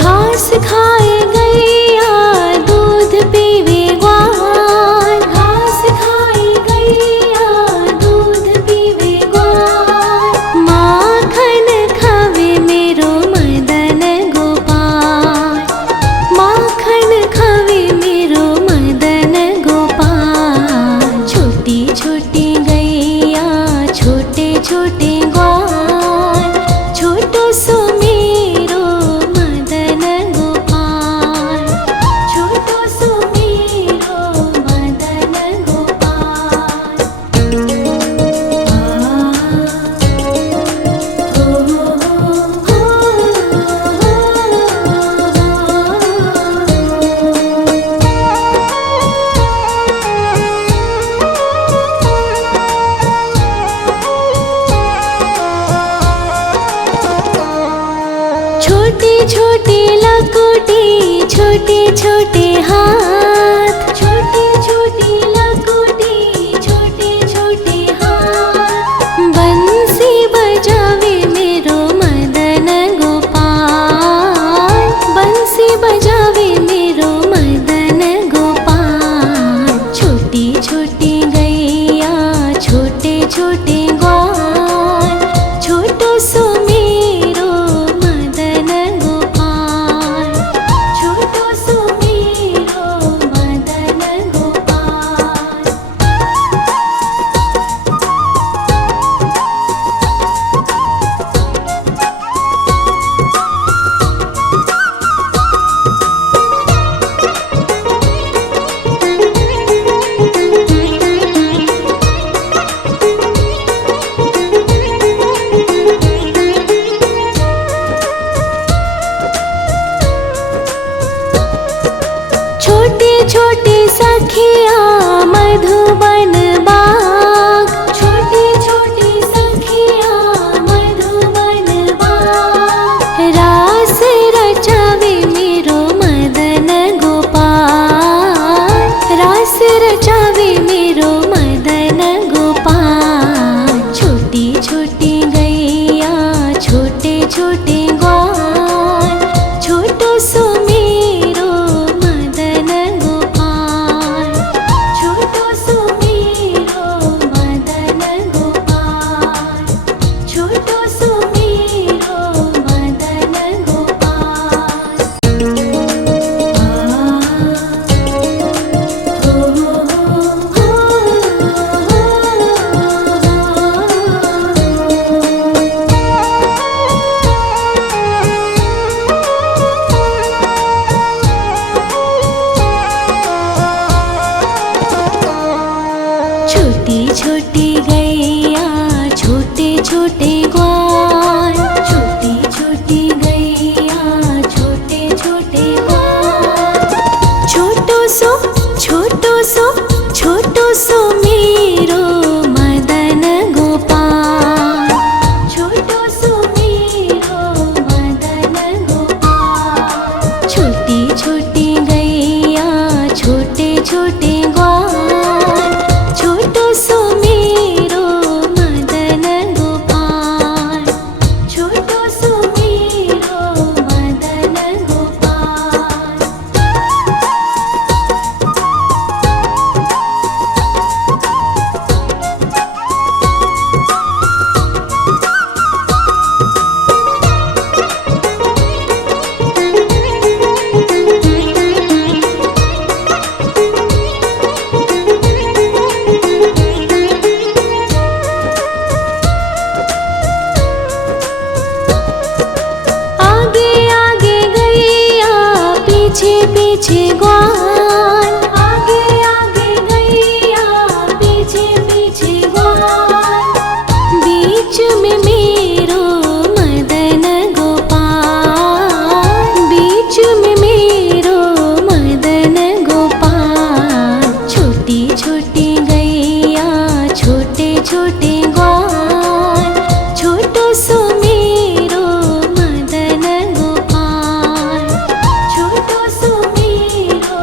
घास खाए गैया दूध पीवे ग्वाल, घास खाए गैया दूध पीवे ग्वाल। माखन खावे मेरो मदन गोपाल, माखन खावे मेरो मदन गोपाल। छोटी छोटी गैया छोटे छोटे ग्वाल, छोटो सो मेरो मदन गोपाल, छोटो सो मेरो मदन गोपाल। छोटी छोटी लकोटी छोटे छोटे हाथ, छोटी छोटी लकोटी छोटे छोटे हाथ। बंसी बजावे मेरो मदन गोपाल, बंसी बजावे मेरो मदन गोपाल। छोटी छोटी गैया छोटे छोटे ग्वाल, छोटो सो मेरो मदन गोपाल, छोटो सो मेरो मदन गोपाल। छोटे छोटे सखिया मधुबन बाग, छोटे छोटे सखिया मधुबन बाग। रास रचावे मेरो मदन गोपाल, रास रचावे मेरो मदन गोपाल। छोटी छोटी गैया छोटे छोटे ग्वाल, छोटो सो मेरो मदन गोपाल, छोटो सो मेरो मदन गोपाल, छोटो सो मेरो मदन गोपाल। छोटी छोटी गैया छोटे छोटे ग्वाल, छोटी छोटी गैया छोटे छोटे ग्वाल। छोटो सो छोटो सो छोटो सो मेरो मदन गोपाल, छोटो सो मेरो मदन गोपाल। छोटी छोटी गैया छोटे छोटे ग्वाल, छोटो सो मेरो मदन गोपाल, छोटो सो मेरो मदन गोपाल। आगे आगे गैया पीछे पीछे ग्वाल, आगे आगे गैया पीछे पीछे ग्वाल। बीच में मेरो मदन गोपाल, बीच में मेरो मदन गोपाल। छोटी छोटी गैया छोटे छोटे ग्वाल, छोटो सो मेरो मदन गोपाल, छोटो सो मेरो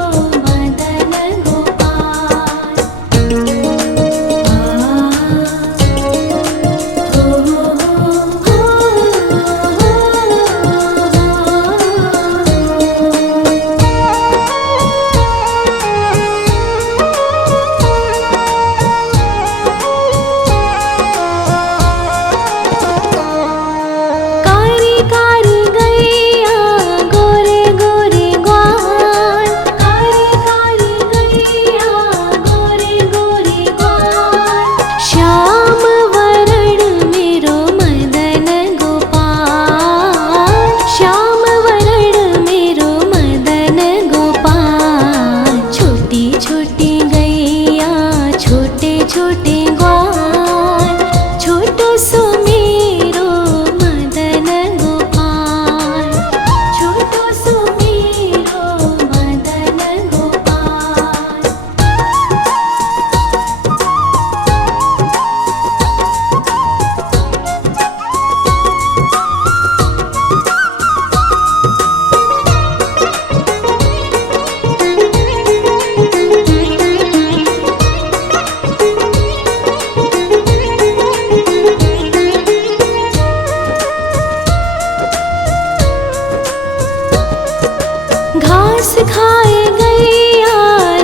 घास खाए गैया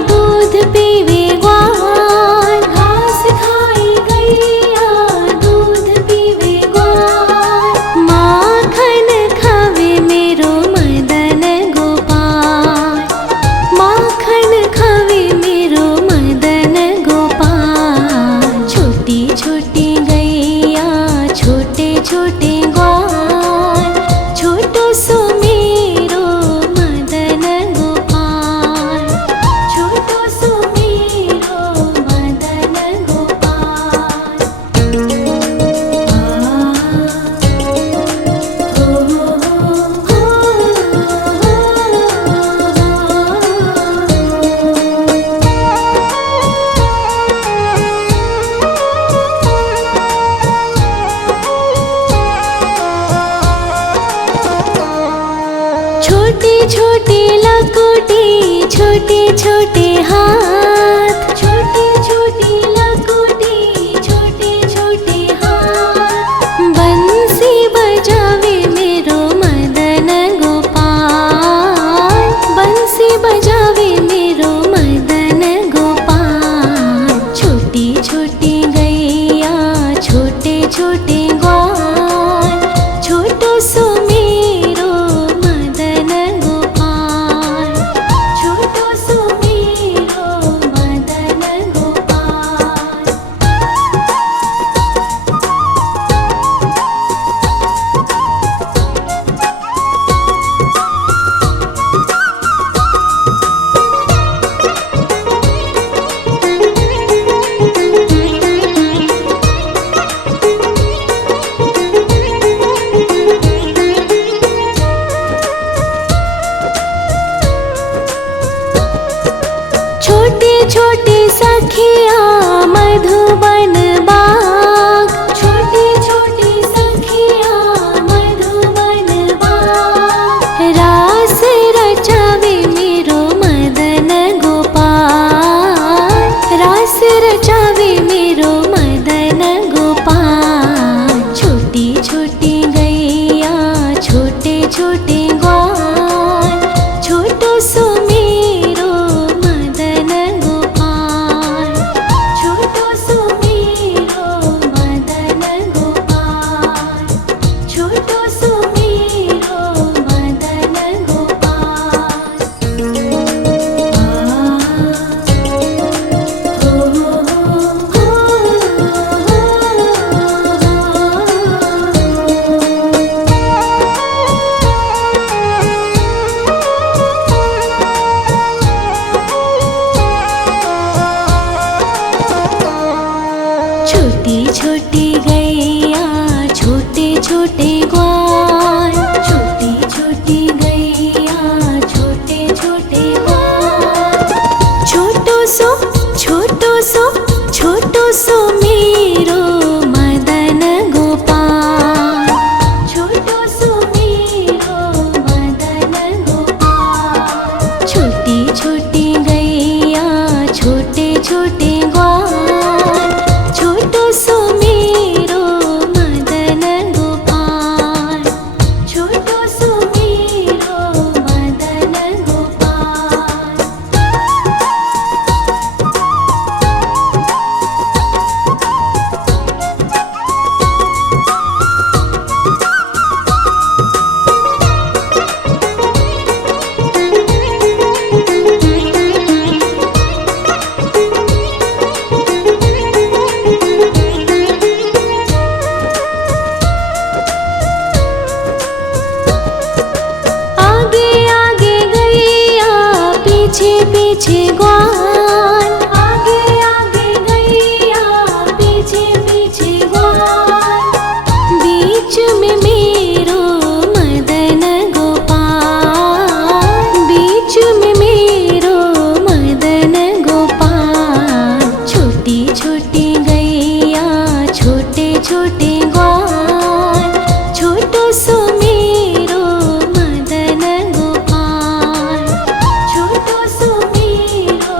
दूध पीवे ग्वाल, घास खाए गैया दूध पीवे ग्वाल, माखन खावे मेरो मदन गोपाल, माखन खावे मेरो मदन गोपाल। छोटी छोटी गैया छोटे छोटे ग्वाल, छोटो सो मेरो मदन गोपाल, छोटो सो मेरो मदन गोपाल। छोटे छोटे लकोटी छोटे छोटे हाथ, छोटे छोटे लकोटी छोटे छोटे हाथ, बंसी बजावे मेरो मदन गोपाल, बंसी बजावे मेरो मदन गोपाल। छोटी छोटी गैया छोटे छोटे ग्वाल, छोटो सो मेरो मदन गोपाल, छोटो सो मेरो मदन गोपाल। छोटे छोटे सखिया मधुबन बाग, छोटे छोटे सखिया मधुबन बाग, रास रचावे मेरो मदन गोपाल, रास रचावे मेरो मदन गोपाल। छोटी छोटी गैया छोटे छोटे ग्वाल, छोटो सो मेरो मदन गोपाल, छोटो सो मेरो मदन गोपाल, छोटो सो मेरो मदन गोपाल। छोटी छोटी गैया छोटे छोटे ग्वाल, छोटी छोटी गैया छोटे छोटे ग्वाल, छोटो सो छोटो सो छोटो सो मेरो मदन गोपाल, छोटो सो मेरो मदन गोपाल। छोटी छोटी गैया छोटे छोटे ग्वाल, छोटो सो मेरो मदन गोपाल, छोटो सो मेरो मदन गोपाल। आगे आगे गैया पीछे पीछे ग्वाल, आगे आगे गैया पीछे पीछे ग्वाल, बीच में मेरो मदन गोपाल, बीच में मेरो मदन गोपाल। छोटी छोटी गैया छोटे छोटे ग्वाल, छोटो सो मेरो मदन गोपाल, छोटो सो मेरो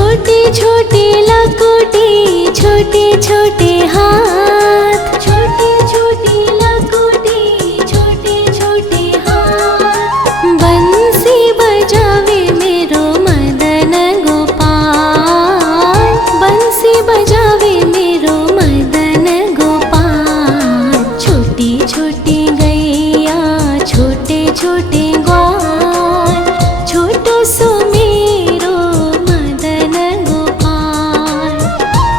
छोटे छोटे लकोटे छोटे छोटे हाथ, छोटे छोटे लकोटे छोटे छोटे हाथ। बंसी बजावे मेरो मदन गोपाल, बंसी बजावे मेरो मदन गोपाल। छोटी छोटी गैया छोटे छोटे ग्वाल, छोटो सो मेरो मदन गोपाल,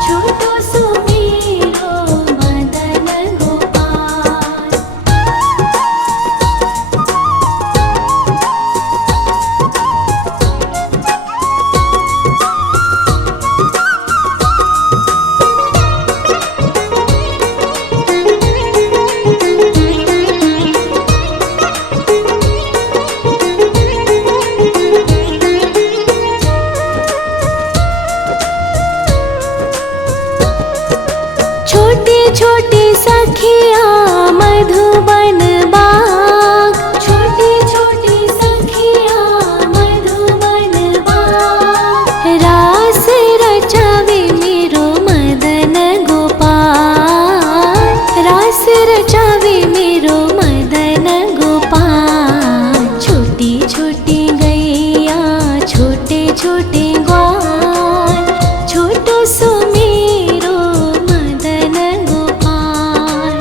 छोटो सो मेरो मदन गोपाल। छोटे छोटे सखिया मधुबन बाग, छोटे छोटे सखिया मधुबन बाग। रास रचावे मेरो मदन गोपाल, रास रचावे मेरो मदन गोपाल। छोटी छोटी गैया छोटे छोटे ग्वाल, छोटो सो मेरो मदन गोपाल,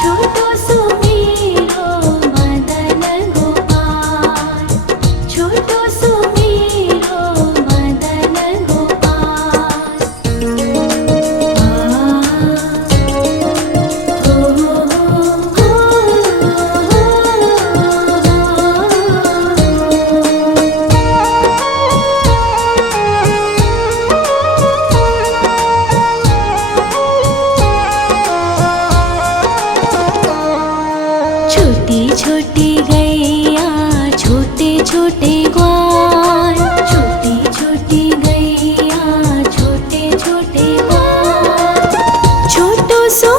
छोटो सो मेरो मदन गोपाल, छोटो सो मेरो मदन गोपाल। छोटी छोटी गैया छोटे छोटे ग्वाल, छोटी छोटी गैया छोटे छोटे ग्वाल। छोटो सो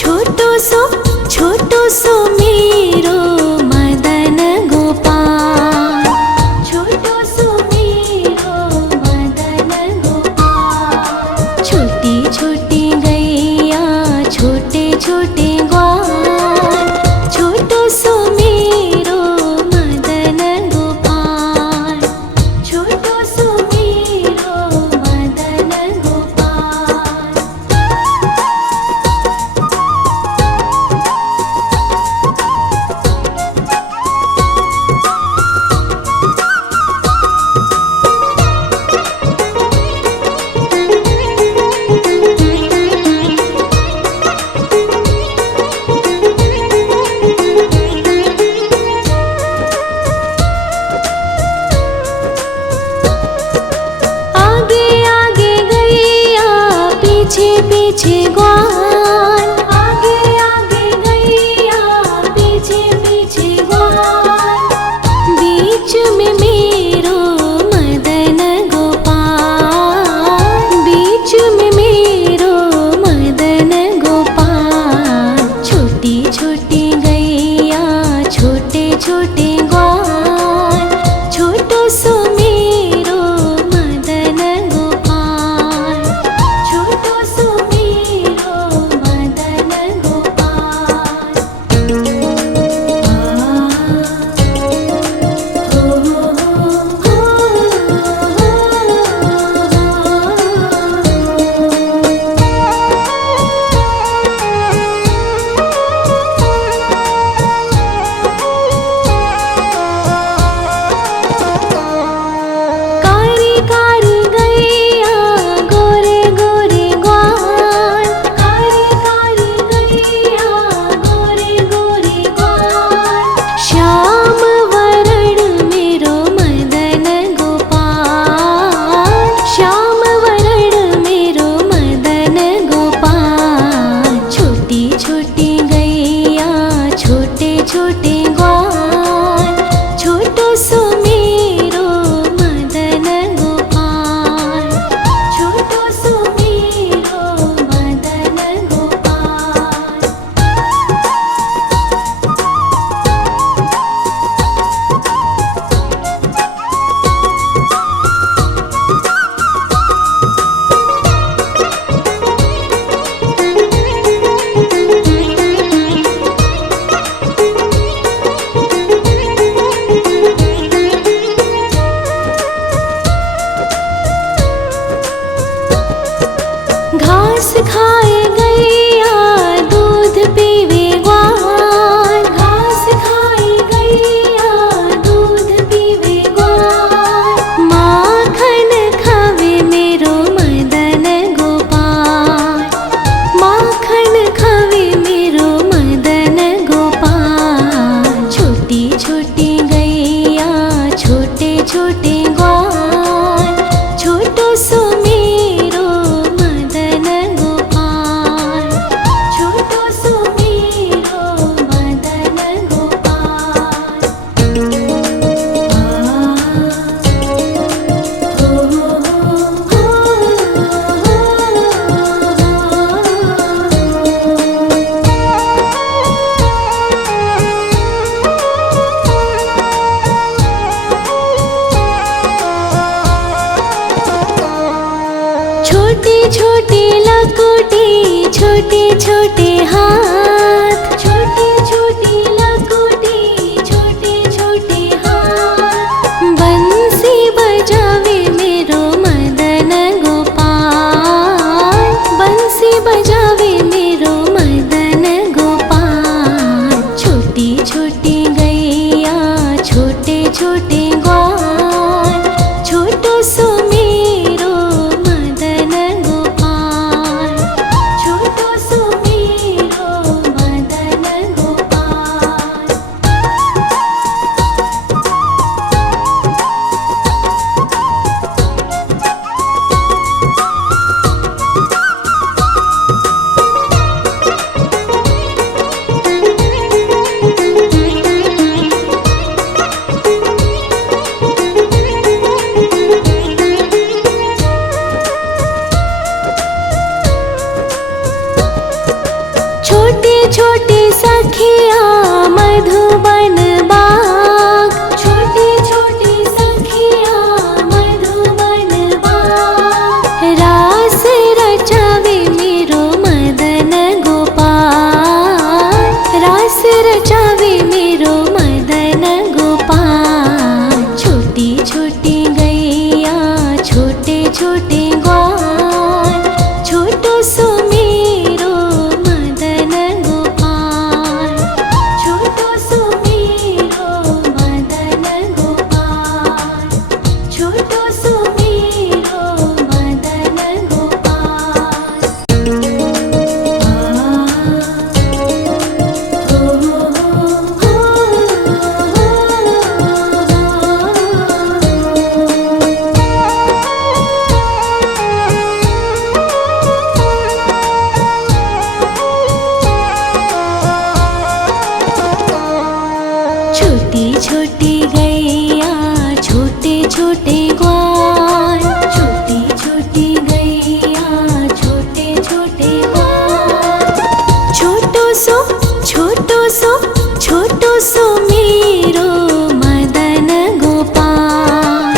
छोटो सो छोटो सो मेरो मदन गोपाल, छोटो सो मेरो मदन गोपाल। छोटी छोटी गैया छोटे छोटे ग्वाल, छोटो सो मेरो मदन गोपाल, छोटो सो मेरो मदन गोपाल। आगे आगे गैया पीछे पीछे ग्वाल, आगे आगे गैया पीछे पीछे ग्वाल। बीच में मेरो मदन गोपाल, बीच में मेरो मदन गोपाल। छोटी छोटी गैया छोटे छोटे ग्वाल, छोटो सो मेरो मदन गोपाल, छोटो सो मेरो छोटी लकुटी छोटे छोटे हाथ, छोटी छोटी लकुटी छोटे छोटे हाथ। बंसी बजावे मेरो मदन गोपाल, बंसी बजावे मेरो मदन गोपाल। छोटी छोटी गैया छोटे छोटे ग्वाल, छोटो सो मेरो मदन गोपाल, छोटो सो मेरो मदन गोपाल। छोटे छोटे सखिया मधुबन बाग, छोटे छोटे सखिया मधुबन बाग। रास रचावे मेरो मदन गोपाल, रास रचावे मेरो मदन गोपाल। छोटी छोटी गैया छोटे छोटे ग्वाल, छोटो सो मेरो मदन गोपाल, छोटो सो मेरो मदन गोपाल, छोटो सो मेरो मदन गोपाल। छोटी छोटी गैया छोटे छोटे ग्वाल, छोटी छोटी गैया छोटे छोटे ग्वाल। छोटो सो छोटो सो छोटो सो मेरो मदन गोपाल,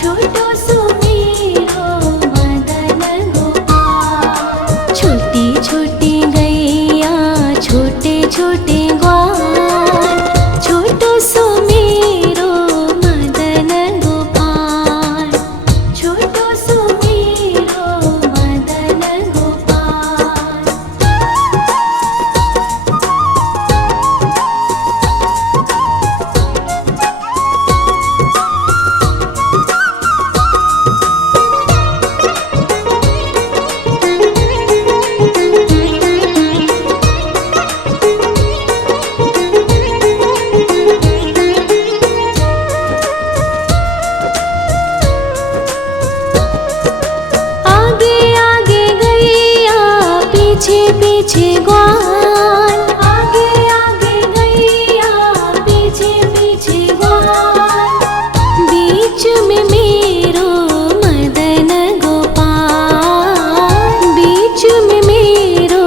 छोटो सो मेरो मदन गोपाल। छोटी छोटी गैया छोटे छोटे ग्वाल, छोटो सो मेरो मदन गोपाल, छोटो सो मेरो मदन गोपाल। आगे आगे गैया पीछे पीछे ग्वाल, आगे आगे गैया पीछे पीछे ग्वाल। बीच में मेरो मदन गोपाल, बीच में मेरो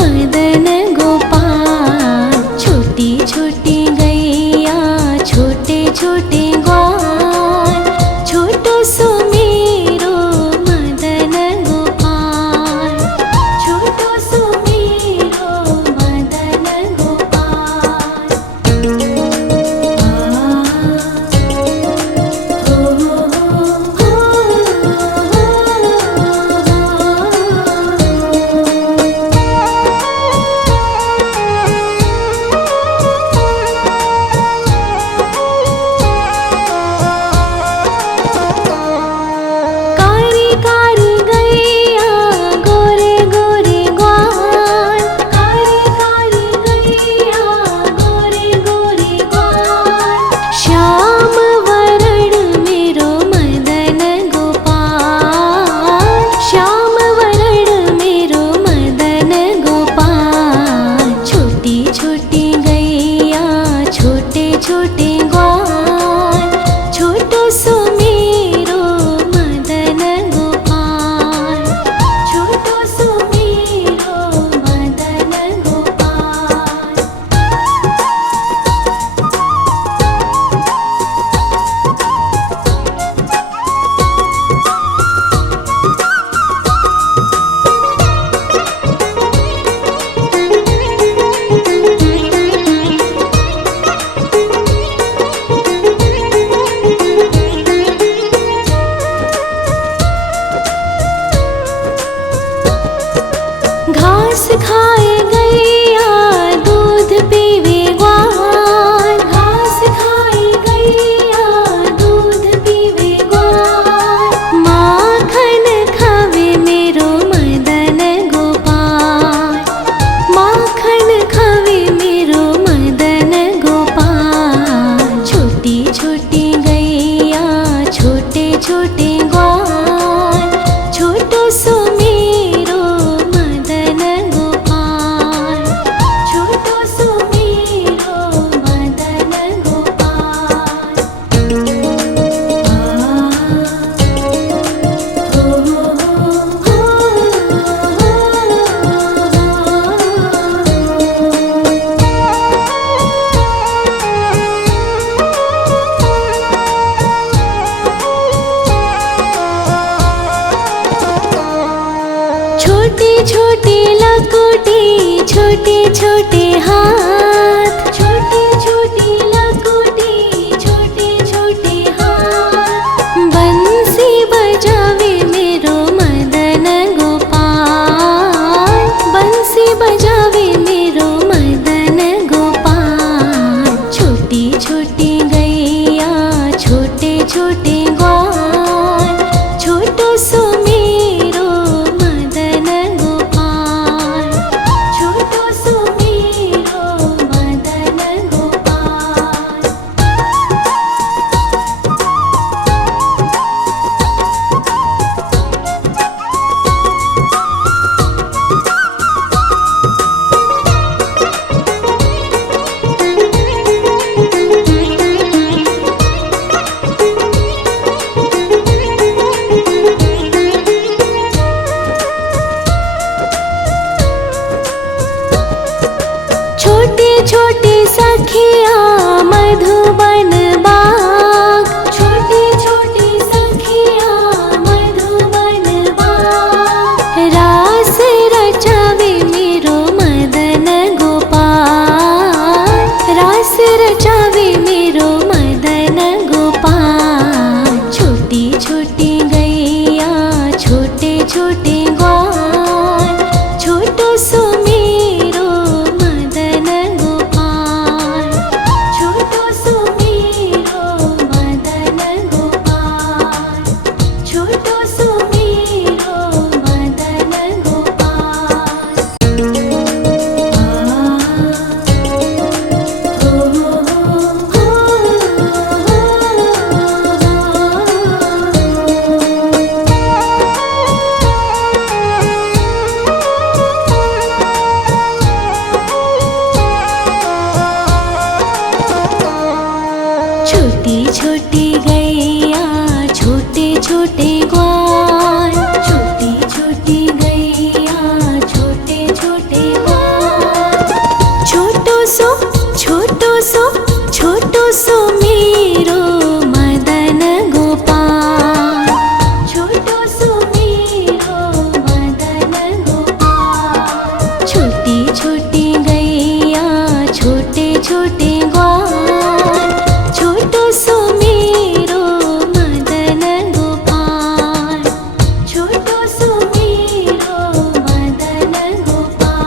मदन गोपाल। छोटी छोटी गैया छोटे छोटे ग्वाल, छोटो सो मेरो मदन गोपाल, छोटो सो मेरो खाए गैया दूध पीवे ग्वाल, घास खाए गैया दूध पीवे ग्वाल, माखन खावे मेरो मदन गोपाल, माखन खावे मेरो मदन गोपाल। छोटी छोटी गैया छोटे छोटे ग्वाल, छोटो सो मेरो मदन गोपाल, छोटो सो मेरो मदन गोपाल। छोटी छोटी लकुटी छोटे छोटे हाथ, छोटी छोटी लकुटी छोटे छोटे हाथ, बंसी बजावे मेरो मदन गोपाल, बंसी बजावे मेरो मदन गोपाल। छोटी छोटी गैया छोटे छोटे ग्वाल, छोटो सो मेरो मदन गोपाल, छोटो सो मेरो मदन गोपाल। छोटे छोटे सखिया मधुबन बाग, छोटे छोटे सखिया मधुबन बाग, रास रचावे मेरो मदन गोपाल, रास रचावे मेरो मदन गोपाल। छोटी छोटी गैया छोटे छोटे ग्वाल, छोटो सो मेरो मदन गोपाल, छोटो सो मेरो मदन गोपाल, छोटो सो मेरो मदन गोपाल। छोटी छोटी गैया छोटे छोटे ग्वाल, छोटी छोटी गैया छोटे छोटे ग्वाल, छोटो सो छोटो सो मेरो मदन गोपाल, छोटो सो मेरो मदन गोपाल। छोटी छोटी गैया छोटे छोटे ग्वाल, छोटो सो मेरो मदन गोपाल, छोटो सो मेरो मदन गोपाल।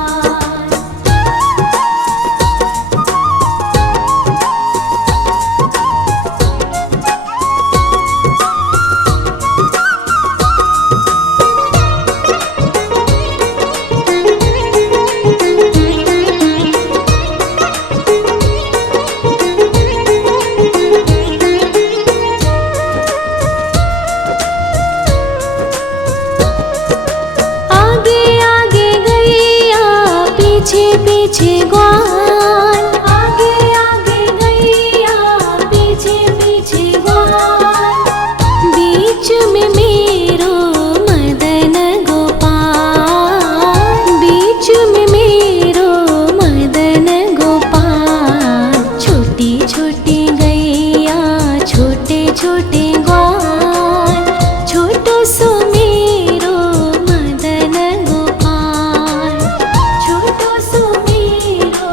आगे आगे गैया पीछे पीछे ग्वाल, आगे आगे गैया पीछे पीछे ग्वाल, बीच में मेरो मदन गोपाल, बीच में मेरो मदन गोपाल। छोटी छोटी गैया छोटे छोटे ग्वाल, छोटो सो मेरो मदन गोपाल, छोटो सो मेरो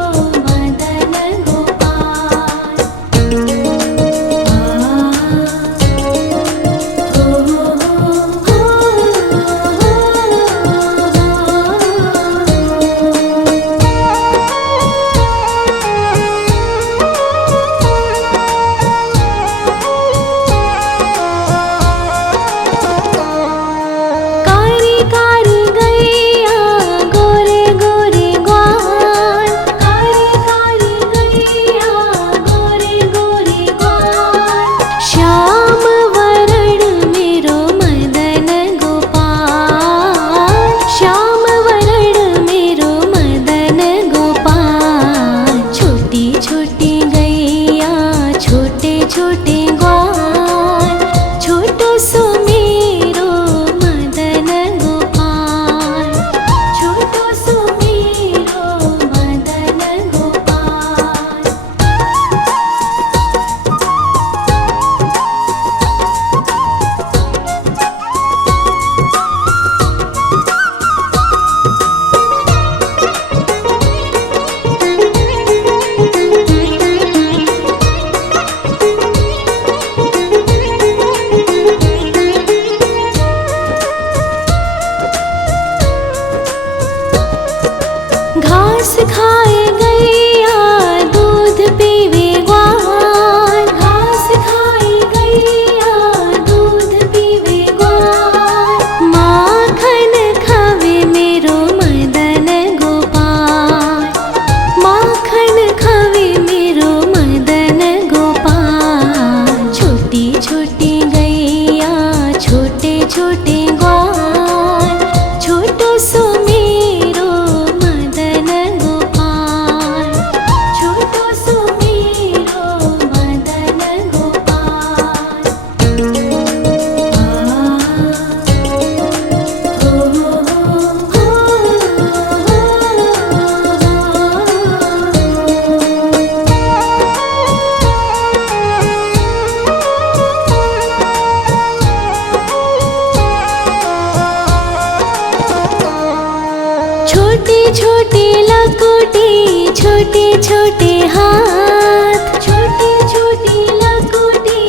छोटी लकोटी छोटे छोटे हाथ, छोटी छोटी लकोटी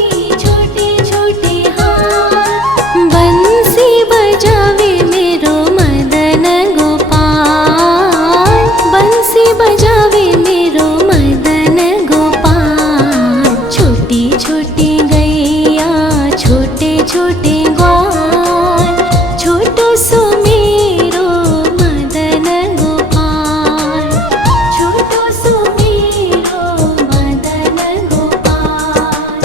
छोटे छोटे हाथ। बंसी बजावे मेरो मदन गोपाल, बंसी बजावे मेरो मदन गोपाल। छोटी छोटी गैया छोटे छोटे ग्वाल, छोटो सो मेरो मदन गोपाल, छोटो सो मेरो मदन गोपाल।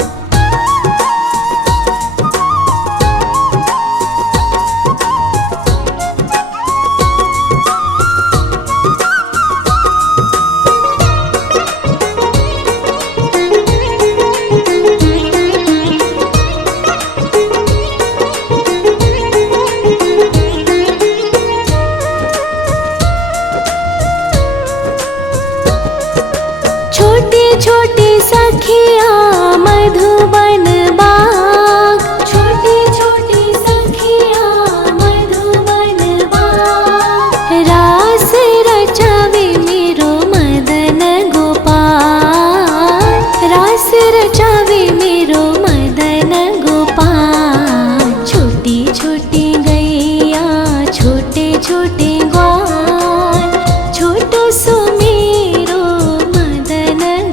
छोटे छोटे सखिया मधुबन बाग, छोटे छोटे सखिया मधुबन बाग। रास रचावे मेरो मदन गोपाल, रास रचावे मेरो मदन गोपाल। छोटी छोटी गैया छोटे छोटे ग्वाल,